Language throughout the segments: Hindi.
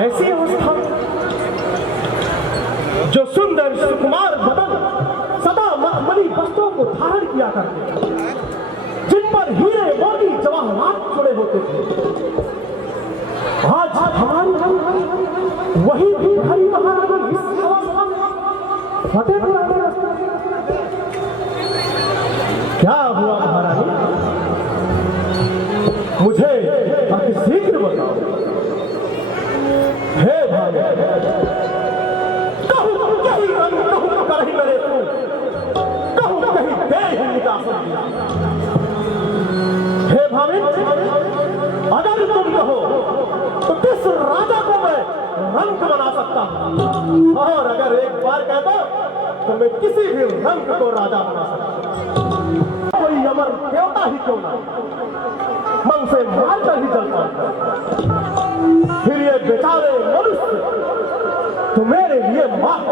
ऐसी अवस्था जो सुंदर सुकुमार बदन सदा मखमली वस्त्रों को धारण किया करते, जिन पर हीरे मोती जवाहरात जुड़े होते थे, आज हमारी वही भी हरी महारानी इस अवस्था में फतेहपुरा में रास्ता। क्या हुआ महारानी, मुझे अति शीघ्र बताओ। हे भाई, कहूँ कहीं रंग, कहूँ कहीं मेरे तू, कहूँ कहीं दे हिंदा दिया। हे भाभी, अगर तुम कहो तो किस राजा को मैं रंग बना सकता हूँ, और अगर एक बार कह दो तो मैं किसी भी रंग को राजा बना सकता हूँ। कोई अमर देवता ही क्यों ना, मन से मारकर ही जलता है। फिर ये बेचारे मनुष्य तो मेरे लिए माफ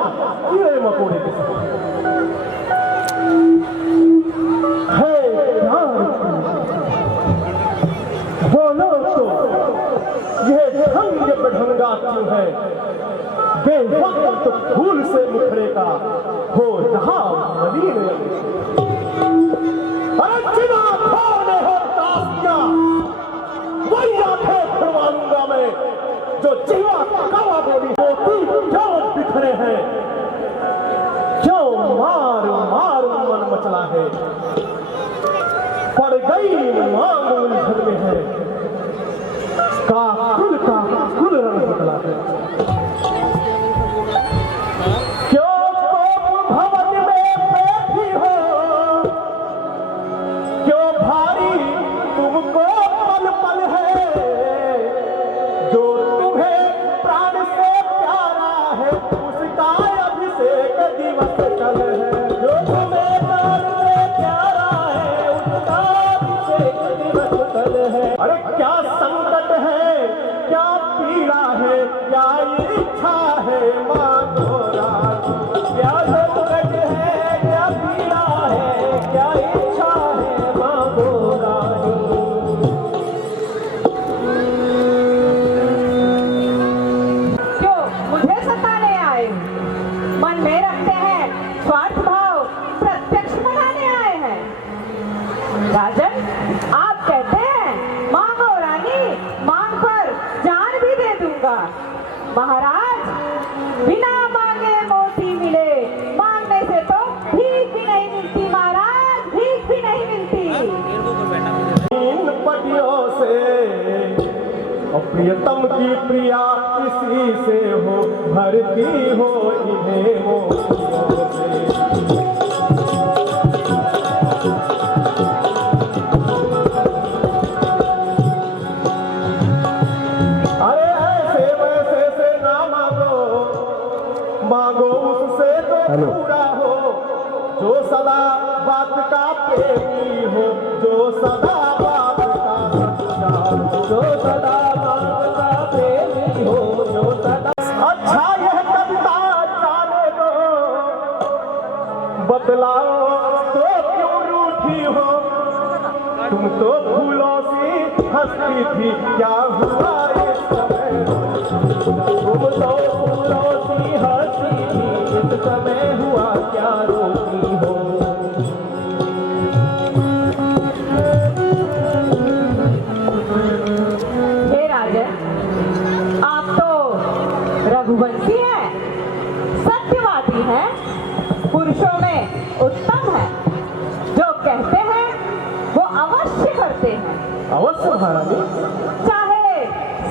कीड़े मकोड़े है। बोलो तो ये ढंग बढ़ंगा क्यों है, बेवक्त तो फूल से मुखड़े का हो रहा मलिन। अरे जिना खोने हो कासिया वही आंखें खुलवाऊंगा मैं, जो जीवा कवा बोली मोती क्यों बिखरे हैं, क्यों मार मार मन मचला है, पड़ गई मांग उलझन में है, का कुल रंग बदला है। क्यों कोप भवन में बैठी हो, क्यों भारी तुमको पल पल है, जो तुम्हें प्राण से प्यारा है उसका अभिषेक दिवस कल है, जो तुम्हें प्राण से प्यारा है उसका अभिषेक दिवस कल है। अरे क्या संकट है, क्या पीड़ा है, क्या इच्छा है मानो राज, क्या संकट है, क्या पीड़ा है, क्या इच्छा है मानो रानी। क्यों मुझे सताने आए, मन में रखते हैं स्वार्थ भाव, प्रत्यक्ष बनाने आए हैं। राजन, आप कहते हैं मांगो रानी, मांग पर जान भी दे दूंगा। महाराज, बिना मांगे मोती मिले, मांगने से तो भीख भी नहीं मिलती महाराज, भीख भी नहीं मिलती। इन पटियों से प्रियतम की प्रिया किसी से हो, भरती हो इन्हें मोतियों से। अरे ऐसे वैसे से ना मांगो, मांगो उससे तो पूरा हो, जो सदा बात का प्रेमी हो, जो सदा बात का सच्चा हो, जो सदा बात का प्रेमी हो, जो सदा। अच्छा यह कविता जाने दो, बतलाओ तो क्यों रूठी हो, तुम तो फूलों सी हंसती थी, क्या हुआ इस समय, तुम तो फूलों सी हंसती थी, इस समय हुआ क्या रोती हो। हे राजन, आप तो रघुवंशी हैं, सत्यवादी हैं, पुरुषों में उत्तम है, जो कहते हैं वो अवश्य करते हैं। अवश्य महारानी, चाहे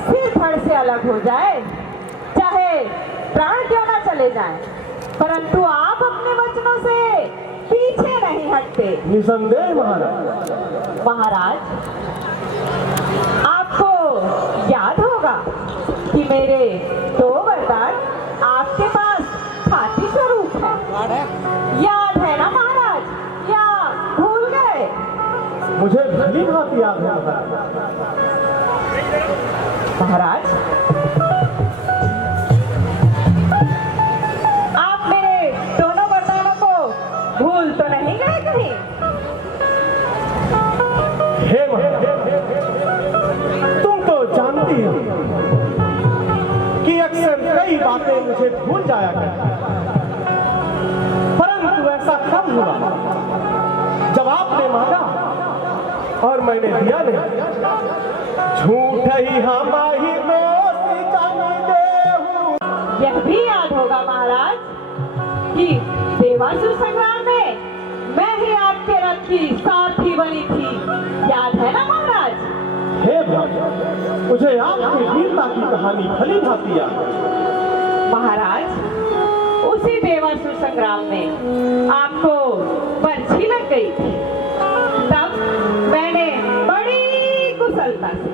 सिर धड़ से अलग हो जाए, चाहे प्राण क्यों ना चले जाएं, परंतु आप अपने वचनों से पीछे नहीं हटते। निसंदेह महाराज। महाराज, आपको याद होगा कि मेरे दो वरदान आपके पास खाती स्वरूप है। याद है ना महाराज, या भूल गए? मुझे भली भांति याद है महाराज, आप मेरे दोनों वरदानों को भूल तो नहीं गए कहीं? हे तुम तो जानती हो कि अक्सर कई बातें मुझे भूल जाया करती, परंतु ऐसा कब हुआ जब आपने मांगा और मैंने दिया नहीं। झूठ ही हमारी दोस्ती जाने देहूं। यह भी याद होगा महाराज कि देवासुर संग्राम में मैं ही आपके रथ की सारथी बनी थी, याद है ना महाराज? हे भगवान, मुझे आपकी वीरता की कहानी भली भांति याद है। महाराज, उसी देवासुर संग्राम में आपको बर्छी लग गई थी। तब मैंने बड़ी कुशलता से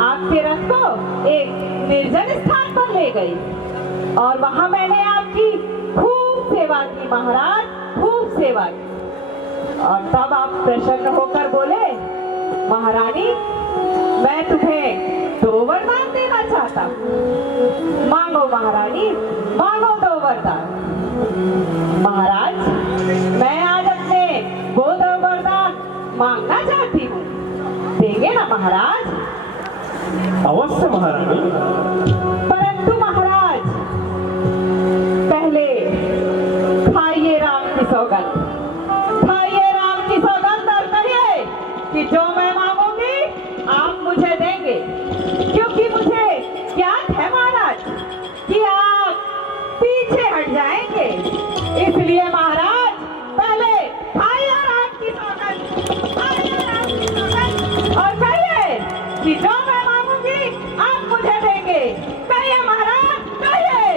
आपके रथ को एक निर्जन स्थान पर ले गई और वहां मैंने आपकी खूब सेवा की महाराज, खूब सेवा की। और तब आप प्रसन्न होकर बोले, महारानी मैं तुम्हें 2 वरदान देना चाहता हूँ। मांगो महारानी, मांगो 2 वरदान। महाराज, मैं आज अपने वो 2 वरदान मांगना चाहती हूँ, देंगे ना महाराज? अवश्य महारानी। परंतु महाराज, पहले खाइए राम की सौगंध, खाइए राम की सौगंध और कहिए कि जो मैं मांगूंगी आप मुझे देंगे, क्योंकि मुझे ज्ञात है महाराज कि आप पीछे हट जाएंगे। इसलिए महाराज, पहले खाइए राम की सौगंध, खाइए राम की सौगंध और कहिए कि जो मैं मांगूंगी आप मुझे देंगे। कहिए महाराज, कहिए।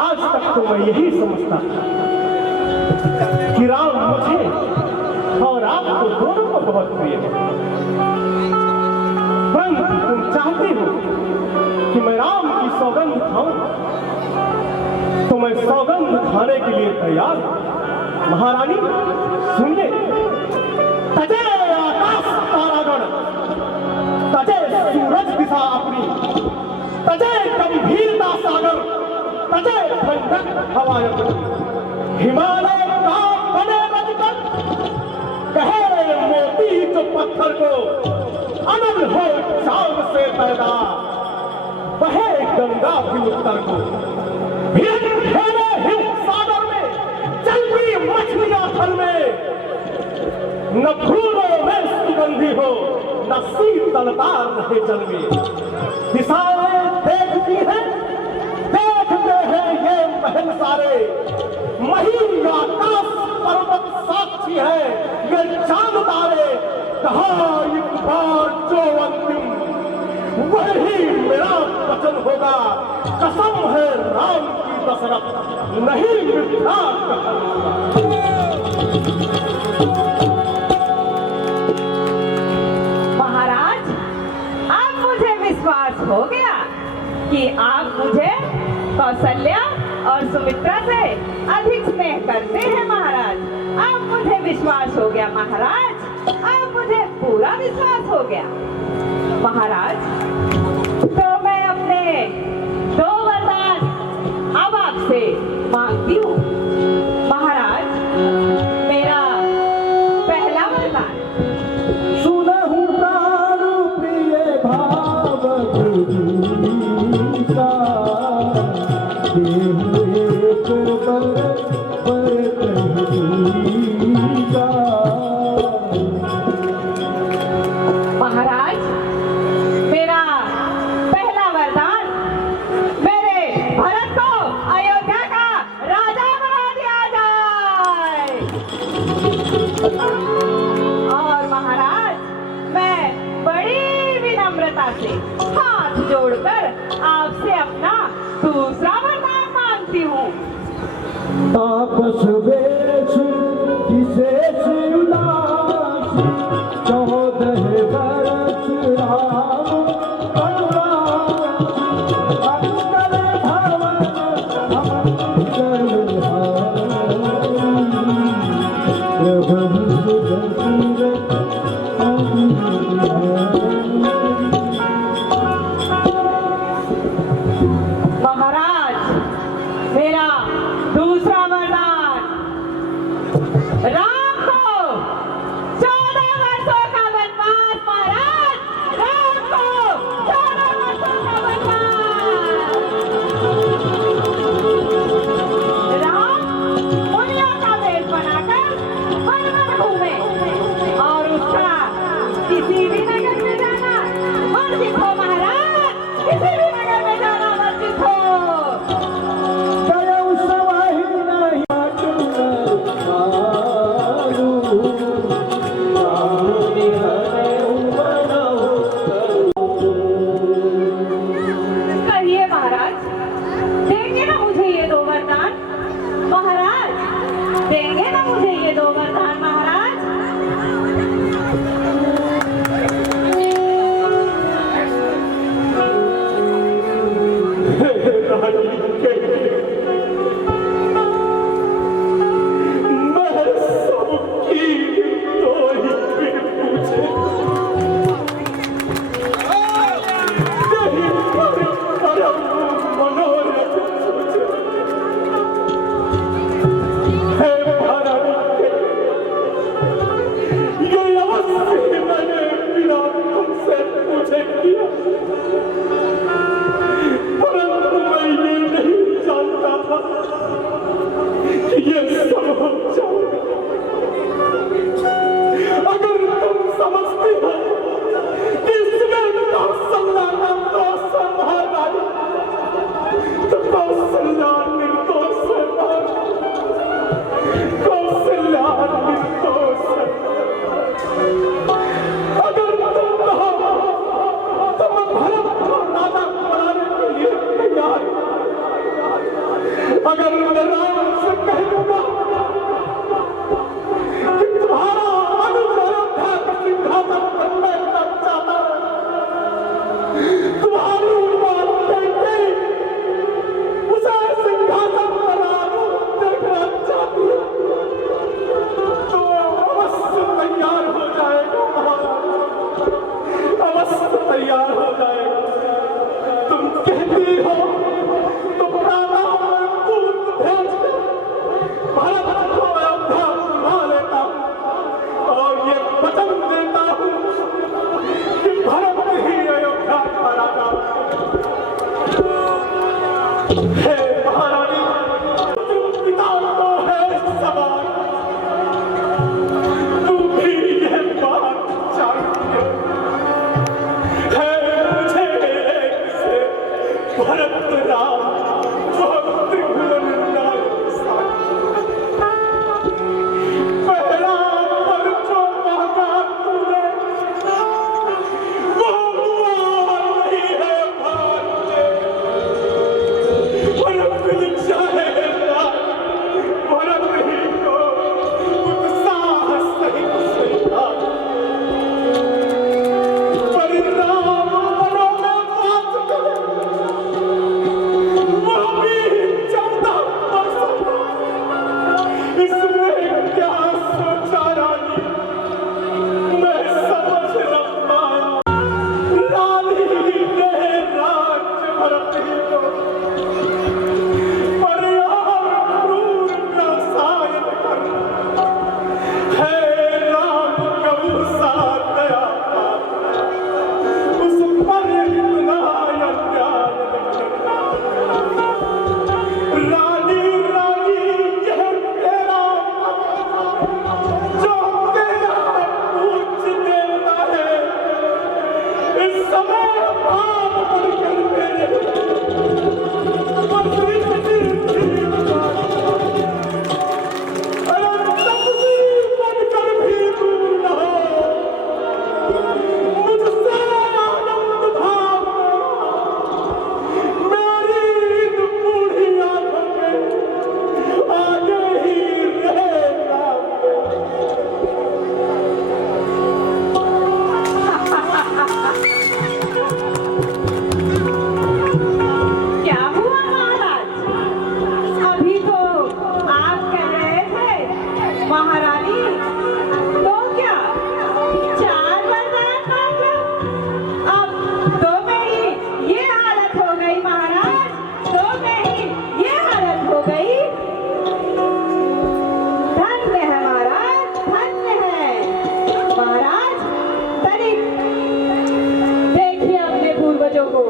आज तक तो मैं यही समझता था कि राम मुझे और आपको दोनों को बहुत प्रिय है, परंतु तुम चाहती हो कि मैं राम की सौगंध खाऊं, तो मैं सौगंध खाने के लिए तैयार हूं। महारानी सुनिए, तजे आकाश तारागण, तजे सूरज दिशा अपनी, तजे गंभीरता सागर, तजे ठंडक हवायत, हिमालय का बने रजगन, कहे मोती जो पत्थर को, अनल हो चांद से पैदा, बहे गंगा भी उत्तर को, घेरे हिम सागर में चलती मछलियां थल में, न फूलों में सुगंधी हो न शीतलता रहे जल में। दिशाएं देखती हैं, देखते हैं ये महल सारे, महीन आकाश पर्वत साक्षी है ये चांद तारे। कहा एक बार जो अंतिम वही मेरा वचन होगा, कसम है राम की दशरथ नहीं मिथ्या कथन होगा। महाराज, अब मुझे विश्वास हो गया कि आप मुझे कौशल्या और सुमित्रा से अधिक स्नेह करते हैं महाराज। अब मुझे विश्वास हो गया महाराज, अब मुझे पूरा विश्वास हो गया महाराज। तो मैं अपने 2 वरदान अब आपसे मांगती हूँ महाराज। मेरा पहला वरदान, सुनहु प्राण प्रिय भाव का, देहु एक बर कहीका। महाराज, मेरा पहला वरदान, मेरे भरत को अयोध्या का राजा बना दिया जाए। और महाराज, मैं बड़ी विनम्रता से हाथ जोड़कर आपसे अपना दूसरा वरदान मांगती हूँ। तापस वेश विशेष उल्लास, 14 बरस राम करुणास, मंगल भवन महाराज, मेरा दूसरा वरदान, राम को 14 वर्षों का वनवास। महाराज, राम को 14 वर्षों का वनवास। राम मुनियों का वेश बनाकर वन में घूमे और उसका किसी भी नगर में जाना वर्जित हो। महाराज, किसी भी नगर में जाना वर्जित हो। दया सवाही नहीं कहिए महाराज, देंगे ना मुझे ये 2 वरदान? महाराज, देंगे ना मुझे ये 2 वरदान? महाराज, अगर मैं राम से कह दूंगा कि तुम्हारा अनुजयोध्या का सिंहासन पर बैठना चाहता है, तुम्हारी बात कहते उसे सिंहासन पर देखना चाहती है, तो अवश्य तैयार हो जाएगा। अवश्य तैयार हो जाएगा। तुम कहती हो तो प्राणां में कूद भेज हो गई। धन्य है महाराज, धन्य है महाराज। तनिक देखिए अपने पूर्वजों को,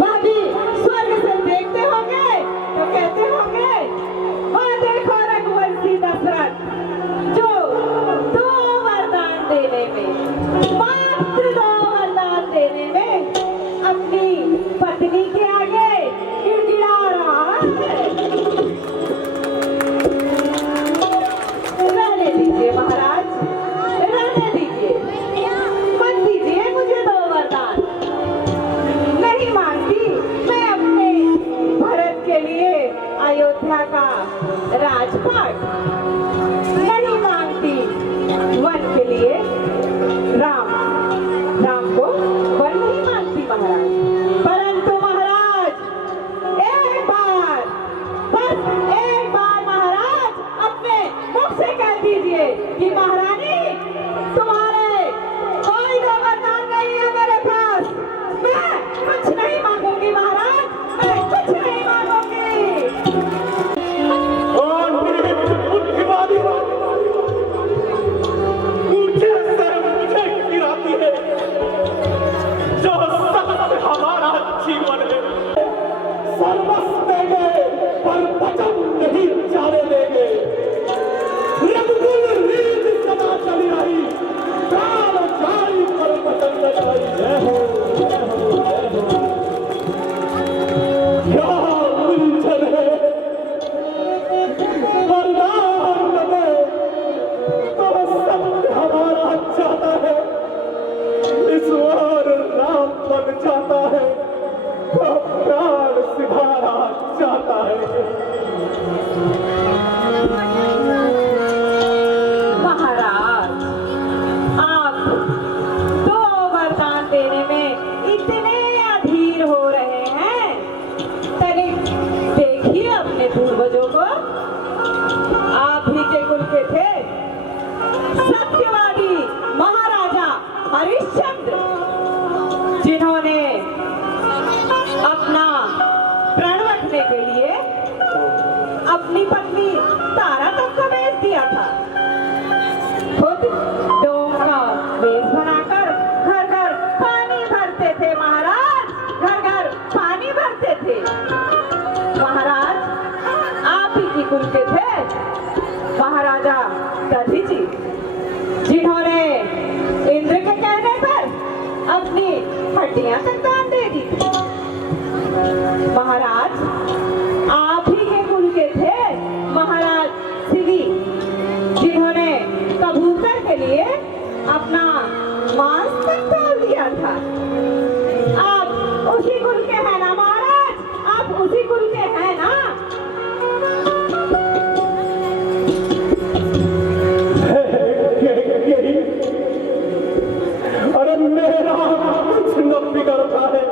वह भी स्वर्ग से देखते होंगे तो कहते होंगे, वह देखो रघुवंशी दशरथ जो 2 वरदान देने में, मात्र 2 वरदान देने में अपनी पत्नी के आगे गिड़गिड़ा रहा है। रहने दीजिए महाराज, रहने दीजिए, मत दीजिए मुझे 2 वरदान। नहीं मांगती मैं अपने भरत के लिए अयोध्या का राजपाट, नहीं मांगती वन के लिए राम को वन नहीं मांगती महाराज। परंतु महाराज एक बार, बस एक बार महाराज अपने मुख से कह दीजिए कि महारानी तुम्हारे कोई 2 वरदान नहीं है मेरे पास। मैं कुछ नहीं मांगूंगी महाराज, मैं कुछ नहीं मांगूंगी। और बुद्धिवादी मुझे शर्म मुझे गिराती है, जो सत्य हमारा जीवन है। सर्वस्व देंगे पर वचन नहीं जाने देंगे। रघुकुल रीत सदा चली रही, प्राण जाई पर वचन न जाई। जय हो, जय हो, जय हो। क्या उलझन है, वरदान न दे तो सत्य हमारा जाता है, ईश्वर राम बन जाता है, तो प्राण सिधारा जाता है। महाराज आप 2 वरदान देने में इतने अधीर हो रहे हैं, तनिक देखिए अपने पूर्वजों को। आप ही के कुल के थे सत्यवादी महाराजा हरिश्चंद्र, जिन्होंने अपना प्रण रखने के लिए अपनी पत्नी तारा तक को बेच दिया था। खुद डोम का वेश बनाकर घर घर पानी भरते थे महाराज, घर घर पानी भरते थे महाराज। आप ही की कुल के थे महाराजा दधि जी, जिन्होंने इंद्र के कहने पर अपनी हड्डियां तक दान दे दी थी। महाराज आप ही के कुल के थे महाराज शिवी, जिन्होंने कबूतर के लिए अपना मांस तक तोड़ दिया था। आप उसी कुल के हैं ना महाराज, आप उसी कुल के हैं ना। अरे मेरा कुछ न बिगड़ता है,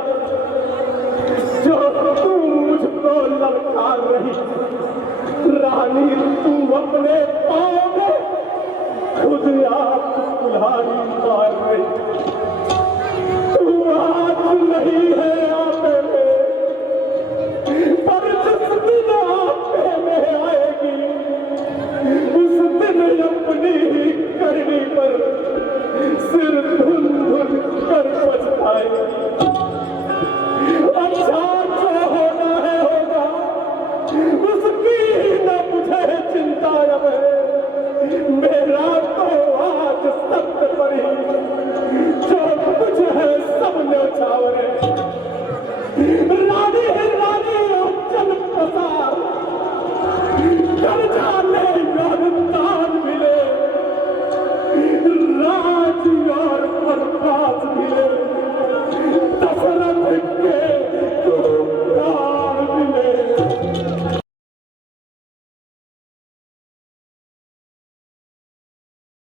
जो तू मुझको ललकार रही। रानी तू अपने पाँव